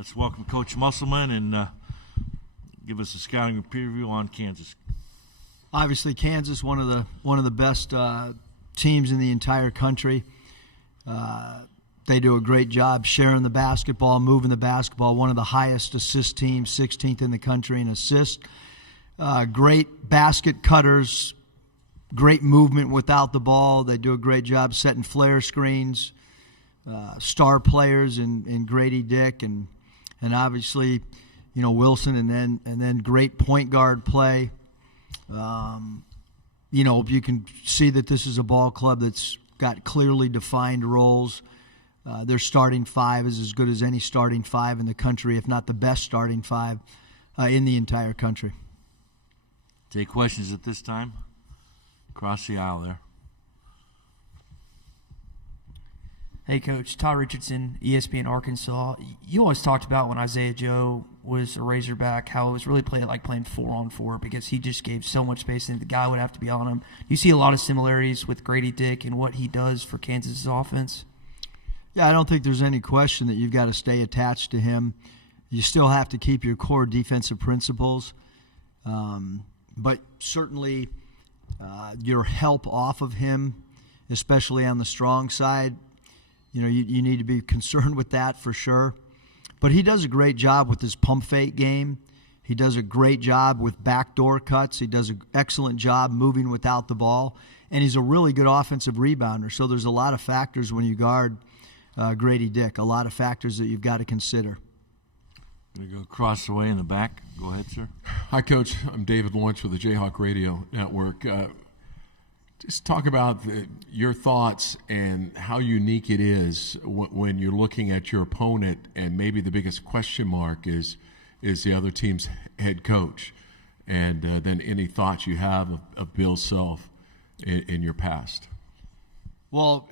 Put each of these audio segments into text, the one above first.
Let's welcome Coach Musselman and give us a scouting preview on Kansas. Obviously, Kansas, one of the best teams in the entire country. They do a great job sharing the basketball, moving the basketball. One of the highest assist teams, 16th in the country in assists. Great basket cutters, great movement without the ball. They do a great job setting flare screens. Star players in Grady Dick and obviously, Wilson, and then great point guard play. You can see that this is a ball club that's got clearly defined roles. Their starting five is as good as any starting five in the country, if not the best starting five in the entire country. Take questions at this time. Across the aisle there. Hey, Coach. Todd Richardson, ESPN Arkansas. You always talked about when Isaiah Joe was a Razorback, how it was really playing 4-on-4 because he just gave so much space and the guy would have to be on him. You see a lot of similarities with Grady Dick and what he does for Kansas' offense? Yeah, I don't think there's any question that you've got to stay attached to him. You still have to keep your core defensive principles. But certainly your help off of him, especially on the strong side, you need to be concerned with that for sure. But he does a great job with his pump fake game. He does a great job with backdoor cuts. He does an excellent job moving without the ball. And he's a really good offensive rebounder. So there's a lot of factors when you guard Grady Dick, a lot of factors that you've got to consider. Going to go across the way in the back. Go ahead, sir. Hi, Coach. I'm David Lawrence with the Jayhawk Radio Network. Just talk about your thoughts and how unique it is when you're looking at your opponent, and maybe the biggest question mark is the other team's head coach, and then any thoughts you have of Bill Self in your past. Well,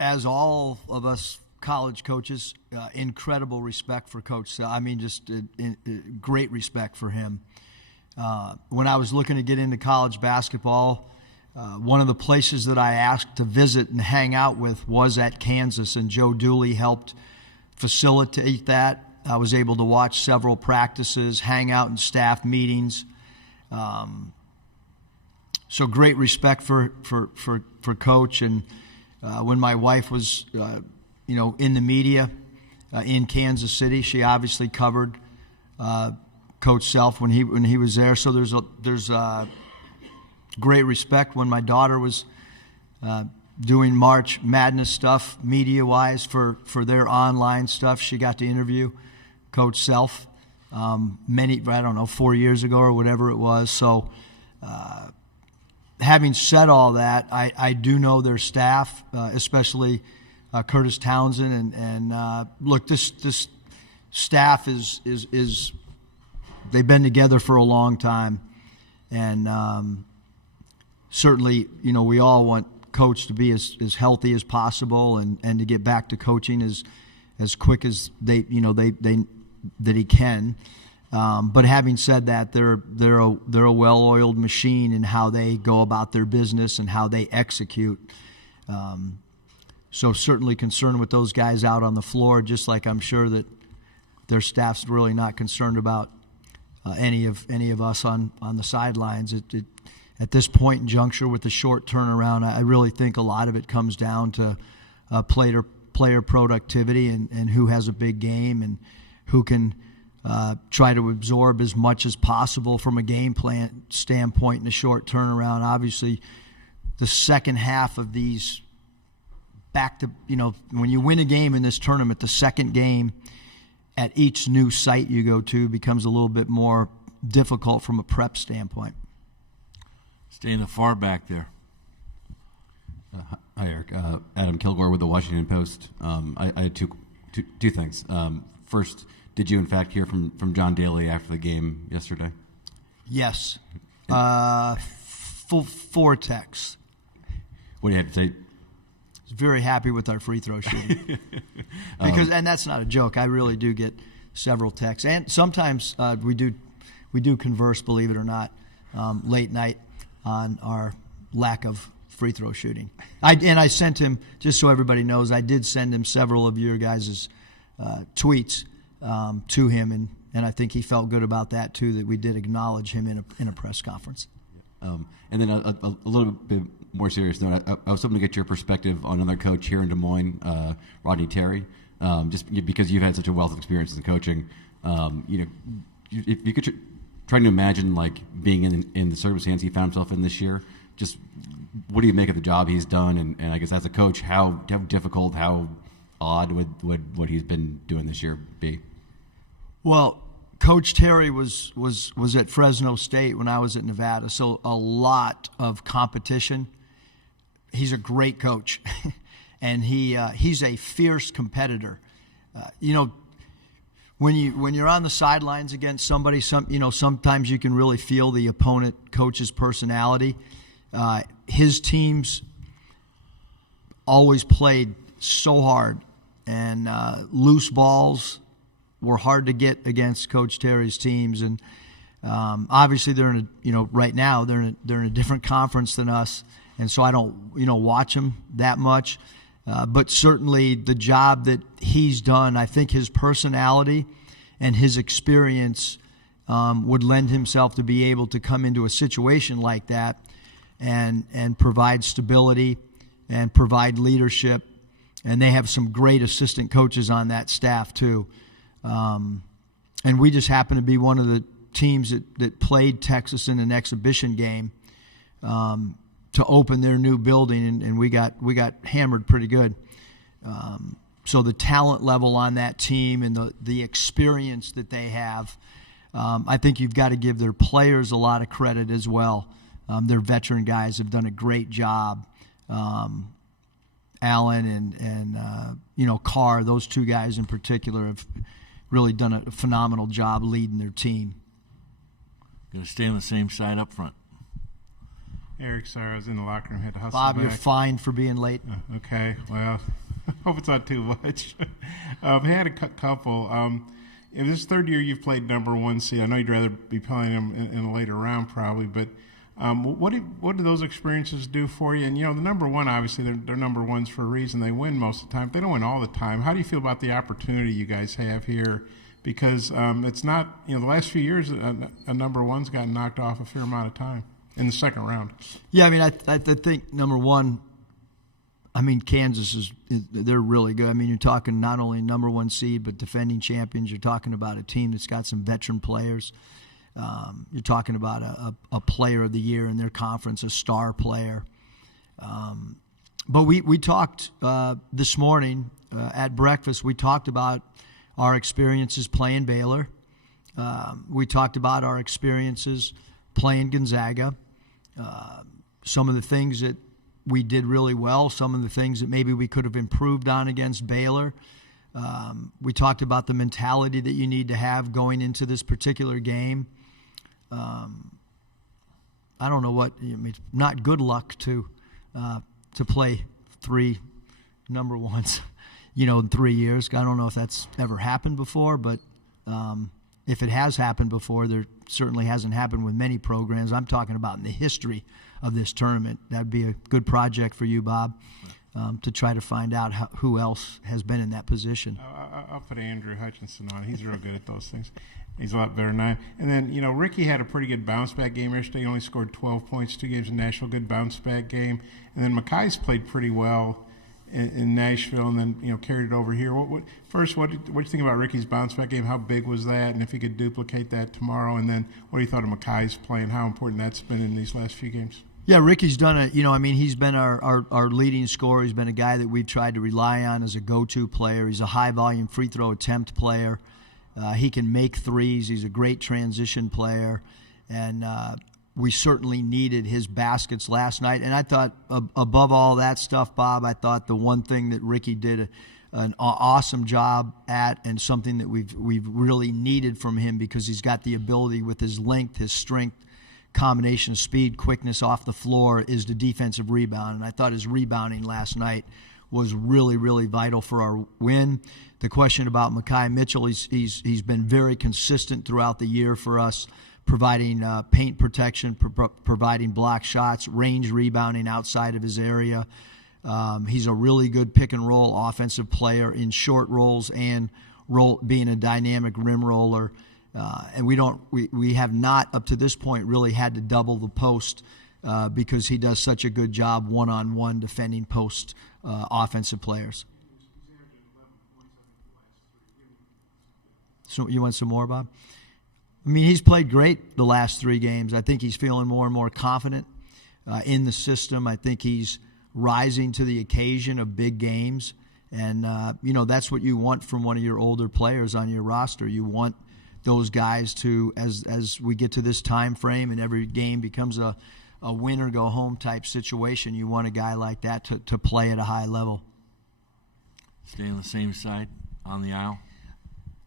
as all of us college coaches, incredible respect for Coach Self. I mean, just great respect for him. When I was looking to get into college basketball, one of the places that I asked to visit and hang out with was at Kansas, and Joe Daly helped facilitate that. I was able to watch several practices, hang out in staff meetings. So great respect for Coach. And when my wife was, in the media in Kansas City, she obviously covered Coach Self when he was there. So there's great respect. When my daughter was doing March Madness stuff media-wise for their online stuff, she got to interview Coach Self 4 years ago or whatever it was. So having said all that, I do know their staff, especially Curtis Townsend. And look, this staff is they've been together for a long time. And certainly, we all want Coach to be as healthy as possible and to get back to coaching as quick as that he can. But having said that, they're a well-oiled machine in how they go about their business and how they execute. So certainly concerned with those guys out on the floor, just like I'm sure that their staff's really not concerned about any of us on the sidelines. At this point in juncture with the short turnaround, I really think a lot of it comes down to player productivity and who has a big game and who can try to absorb as much as possible from a game plan standpoint in a short turnaround. Obviously, the second half of these when you win a game in this tournament, the second game at each new site you go to becomes a little bit more difficult from a prep standpoint. Stay in the far back there. Hi, Eric. Adam Kilgore with the Washington Post. I had two things. First, did you in fact hear from John Daly after the game yesterday? Yes. Four texts. What do you have to say? Very happy with our free throw shooting. And that's not a joke. I really do get several texts. And sometimes we do converse, believe it or not, late night on our lack of free throw shooting. I sent him, just so everybody knows, I did send him several of your guys' tweets to him, and I think he felt good about that too. That we did acknowledge him in a press conference. And then a little bit more serious note, I was hoping to get your perspective on another coach here in Des Moines, Rodney Terry, just because you've had such a wealth of experience in coaching. If you could trying to imagine like being in the circumstance he found himself in this year, just what do you make of the job he's done? And I guess as a coach, how difficult, how odd would what he's been doing this year be? Well, Coach Terry was at Fresno State when I was at Nevada, so a lot of competition. He's a great coach, and he's a fierce competitor. When you're on the sidelines against somebody, sometimes you can really feel the opponent coach's personality. His teams always played so hard, and loose balls were hard to get against Coach Terry's teams. And obviously, they're right now they're in a different conference than us, and so I don't watch them that much. But certainly the job that he's done, I think his personality and his experience would lend himself to be able to come into a situation like that and provide stability and provide leadership. And they have some great assistant coaches on that staff too. And we just happen to be one of the teams that played Texas in an exhibition game to open their new building, and we got hammered pretty good. So the talent level on that team and the experience that they have, I think you've got to give their players a lot of credit as well. Their veteran guys have done a great job. Allen and Carr, those two guys in particular, have really done a phenomenal job leading their team. Going to stay on the same side up front. Eric, sorry, I was in the locker room. Had to hustle Bob, back. you're fine for being late. Okay, well, hope it's not too much. I had a couple. In this third year, you've played number one seed. I know you'd rather be playing them in a later round, probably, but what do those experiences do for you? And the number one, obviously, they're number ones for a reason. They win most of the time. They don't win all the time. How do you feel about the opportunity you guys have here? Because it's not, the last few years, a number one's gotten knocked off a fair amount of time in the second round. Yeah, I mean, I think number one, Kansas they're really good. I mean, you're talking not only number one seed, but defending champions. You're talking about a team that's got some veteran players. You're talking about a player of the year in their conference, a star player. But we talked this morning at breakfast. We talked about our experiences playing Baylor. We talked about our experiences playing Gonzaga. Some of the things that we did really well, some of the things that maybe we could have improved on against Baylor. We talked about the mentality that you need to have going into this particular game. I don't know what not good luck to play three number ones, in 3 years. I don't know if that's ever happened before, but if it has happened before, there certainly hasn't happened with many programs. I'm talking about in the history of this tournament. That'd be a good project for you, Bob, to try to find out who else has been in that position. I'll put Andrew Hutchinson on. He's real good at those things. He's a lot better than I. And then, Ricky had a pretty good bounce-back game yesterday. He only scored 12 points, 2 games in Nashville, good bounce-back game. And then Makai's played pretty well in Nashville and then, carried it over here. What do you think about Ricky's bounce-back game? How big was that? And if he could duplicate that tomorrow? And then what do you thought of Makai's play and how important that's been in these last few games? Yeah, Ricky's done he's been our leading scorer. He's been a guy that we've tried to rely on as a go-to player. He's a high-volume free throw attempt player. He can make threes. He's a great transition player. And we certainly needed his baskets last night. And I thought, above all that stuff, Bob, I thought the one thing that Ricky did an awesome job at, and something that we've really needed from him, because he's got the ability with his length, his strength, combination of speed, quickness off the floor, is the defensive rebound. And I thought his rebounding last night was really, really vital for our win. The question about Makai Mitchell, he's been very consistent throughout the year for us, providing paint protection, providing block shots, range rebounding outside of his area. He's a really good pick and roll offensive player in short rolls and being a dynamic rim roller. And we have not up to this point really had to double the post because he does such a good job one-on-one defending post offensive players. So you want some more, Bob? I mean, he's played great the last 3 games. I think he's feeling more and more confident in the system. I think he's rising to the occasion of big games. And, that's what you want from one of your older players on your roster. You want those guys to, as we get to this time frame and every game becomes a win or go home type situation, you want a guy like that to play at a high level. Stay on the same side on the aisle.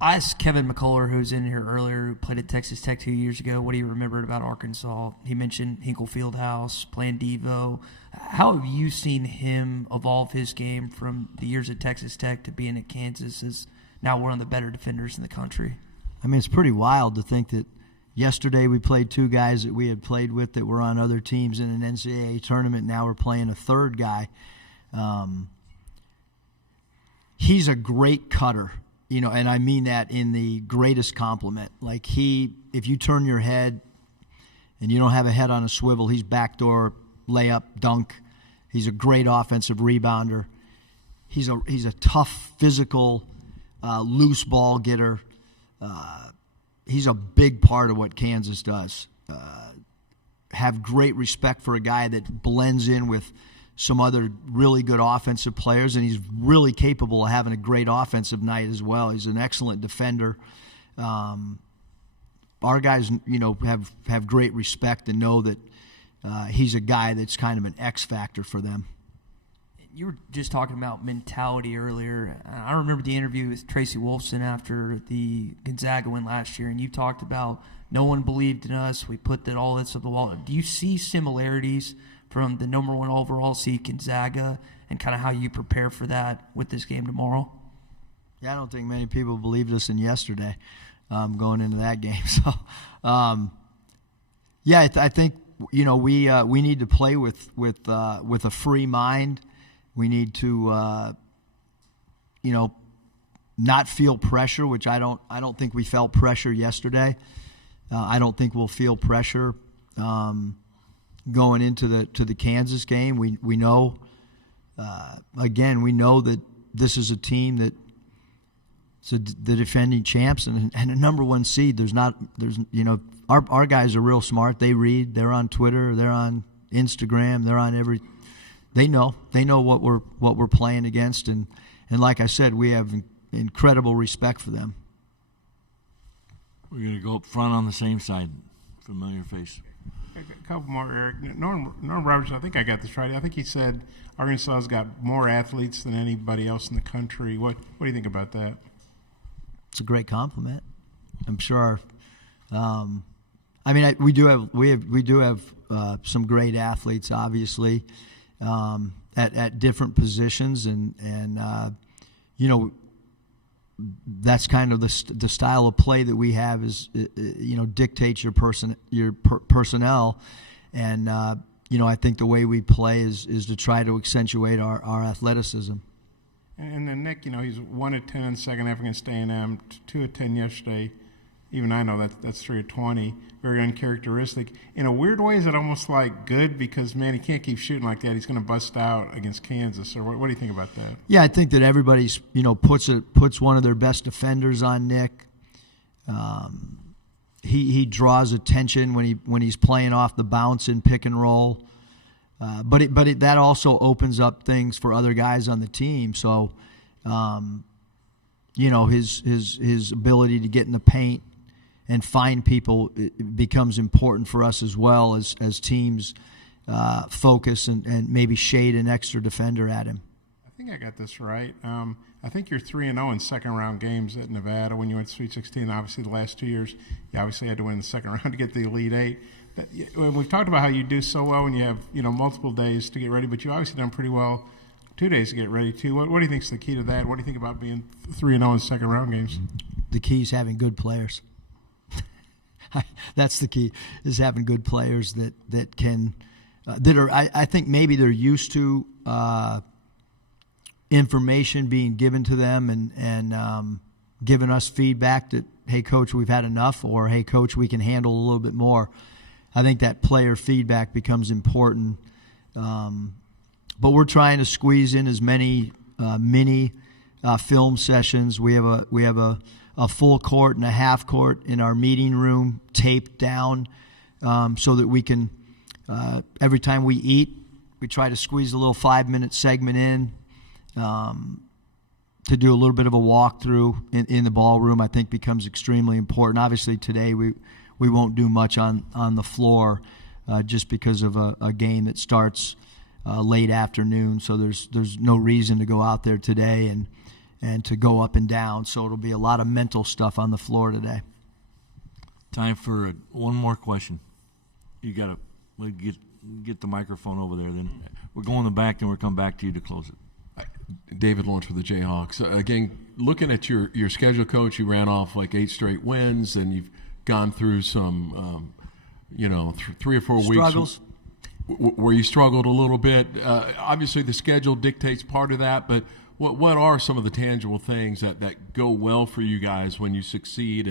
I asked Kevin McCullough, who was in here earlier, who played at Texas Tech 2 years ago, what he remembered about Arkansas. He mentioned Hinkle Fieldhouse, playing Devo. How have you seen him evolve his game from the years at Texas Tech to being at Kansas as now one of the better defenders in the country? I mean, it's pretty wild to think that yesterday we played 2 guys that we had played with that were on other teams in an NCAA tournament. Now we're playing a 3rd guy. He's a great cutter. And I mean that in the greatest compliment. Like if you turn your head and you don't have a head on a swivel, he's backdoor, layup, dunk. He's a great offensive rebounder. He's a tough, physical, loose ball getter. He's a big part of what Kansas does. Have great respect for a guy that blends in with some other really good offensive players, and he's really capable of having a great offensive night as well. He's an excellent defender. Our guys, have great respect and know that he's a guy that's kind of an X factor for them. You were just talking about mentality earlier. I remember the interview with Tracy Wolfson after the Gonzaga win last year, and you talked about no one believed in us. We put all this up the wall. Do you see similarities from the number 1 overall seed Gonzaga and kind of how you prepare for that with this game tomorrow? Yeah, I don't think many people believed us in yesterday going into that game. So, I think we need to play with a free mind. We need to not feel pressure, which I don't think we felt pressure yesterday. I don't think we'll feel pressure going into the Kansas game. We know we know that this is a team that the defending champs and a number 1 seed. Our guys are real smart. They read. They're on Twitter. They're on Instagram. They're on They know what we're playing against, and like I said, we have incredible respect for them. We're going to go up front on the same side. Familiar face. A couple more, Eric. Norm Robertson, I think I got this right. I think he said Arkansas's got more athletes than anybody else in the country. What do you think about that? It's a great compliment. I'm sure. We do have some great athletes, obviously, at different positions, and that's kind of the style of play that we have is dictates your personnel, and I think the way we play is to try to accentuate our athleticism. And then Nick, he's 1 of 10 in the second half against A&M, 2 of 10 yesterday. Even I know that's 3 of 20. Very uncharacteristic. In a weird way, is it almost like good because, man, he can't keep shooting like that. He's going to bust out against Kansas. Or what do you think about that? Yeah, I think that everybody's puts one of their best defenders on Nick. He draws attention when he's playing off the bounce in pick and roll. But that also opens up things for other guys on the team. So, his ability to get in the paint and find people becomes important for us as well as teams focus and maybe shade an extra defender at him. I think I got this right. I think you're 3-0 in second-round games at Nevada when you went to Sweet 16. Obviously, the last 2 years, you obviously had to win the second round to get the Elite Eight. We've talked about how you do so well when you have multiple days to get ready, but you obviously done pretty well 2 days to get ready too. What do you think is the key to that? What do you think about being 3-0 in second-round games? The key is having good players. That's the key, is having good players that can that are. I think maybe they're used to information being given to them, and given us feedback that, hey, coach, we've had enough, or, hey, coach, we can handle a little bit more. I think that player feedback becomes important. But we're trying to squeeze in as many mini film sessions. We have a full court and a half court in our meeting room taped down so that we can, every time we eat, we try to squeeze a little 5-minute segment in to do a little bit of a walkthrough in the ballroom. I think becomes extremely important. Obviously today we won't do much on the floor just because of a game that starts late afternoon, so there's no reason to go out there today and to go up and down. So it'll be a lot of mental stuff on the floor today. Time for one more question. You got to get the microphone over there. Then we're going in the back, then we'll come back to you to close it. David Lawrence for the Jayhawks. Again, looking at your schedule, Coach, you ran off like 8 straight wins, and you've gone through some, 3 or 4 Struggles. weeks where you struggled a little bit. Obviously, the schedule dictates part of that, but what are some of the tangible things that go well for you guys when you succeed,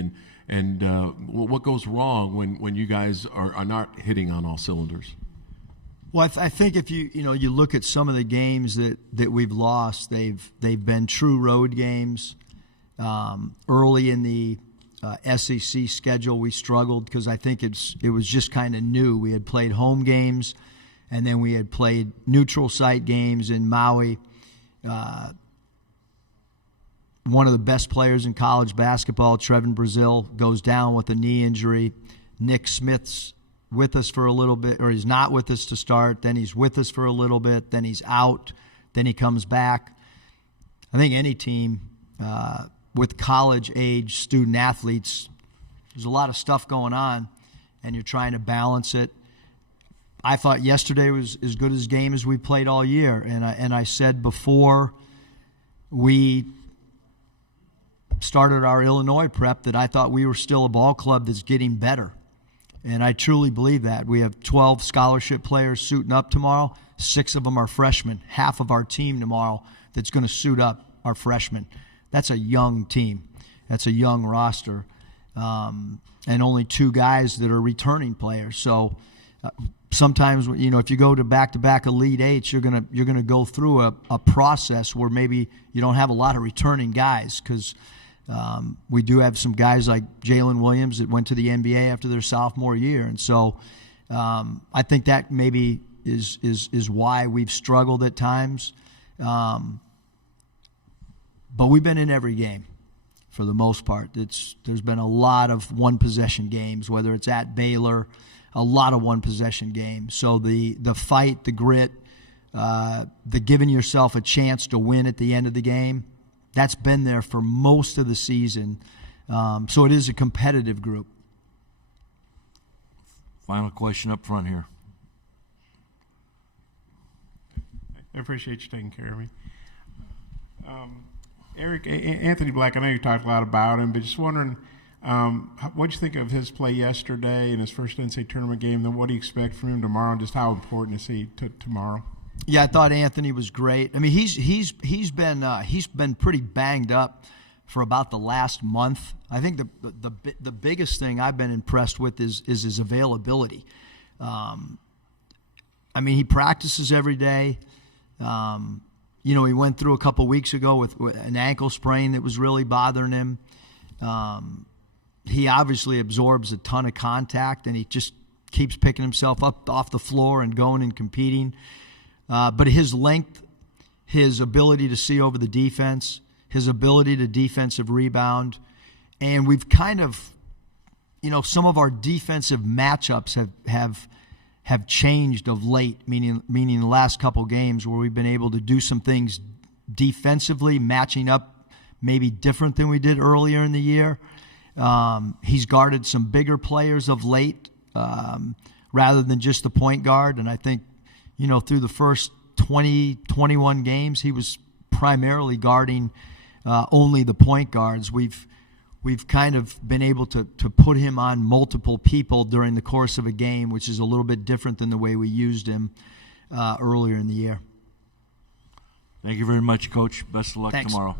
and what goes wrong when you guys are not hitting on all cylinders? Well, I think if you look at some of the games that we've lost, they've been true road games. Early in the SEC schedule, we struggled because I think it was just kind of new. We had played home games, and then we had played neutral site games in Maui. One of the best players in college basketball, Trevin Brazil, goes down with a knee injury. Nick Smith's with us for a little bit, or he's not with us to start. Then he's with us for a little bit. Then he's out. Then he comes back. I think any team with college-age student-athletes, there's a lot of stuff going on, and you're trying to balance it. I thought yesterday was as good a game as we played all year, and I said before we started our Illinois prep that I thought we were still a ball club that's getting better, and I truly believe that. We have 12 scholarship players suiting up tomorrow. 6 of them are freshmen. Half of our team tomorrow that's going to suit up are freshmen. That's a young team. That's a young roster, and only 2 guys that are returning players. So sometimes, if you go to back-to-back Elite Eights, you're gonna go through a process where maybe you don't have a lot of returning guys because we do have some guys like Jalen Williams that went to the NBA after their sophomore year, and so I think that maybe is why we've struggled at times. But we've been in every game for the most part. There's been a lot of one-possession games, whether it's at Baylor, a lot of one-possession games. So the fight, the grit, the giving yourself a chance to win at the end of the game, that's been there for most of the season. So it is a competitive group. Final question up front here. I appreciate you taking care of me. Eric, Anthony Black, I know you talked a lot about him, but just wondering, what do you think of his play yesterday in his first NCAA tournament game? Then what do you expect from him tomorrow, and just how important is he tomorrow? Yeah, I thought Anthony was great. I mean, he's been pretty banged up for about the last month. I think the biggest thing I've been impressed with is his availability. I mean, he practices every day. He went through a couple weeks ago with an ankle sprain that was really bothering him. He obviously absorbs a ton of contact, and he just keeps picking himself up off the floor and going and competing. But his length, his ability to see over the defense, his ability to defensive rebound, and we've kind of, some of our defensive matchups have changed of late, meaning the last couple games where we've been able to do some things defensively, matching up maybe different than we did earlier in the year. He's guarded some bigger players of late rather than just the point guard, and I think, through the first 21 games, he was primarily guarding only the point guards. We've kind of been able to put him on multiple people during the course of a game, which is a little bit different than the way we used him earlier in the year. Thank you very much, Coach. Best of luck Thanks. tomorrow.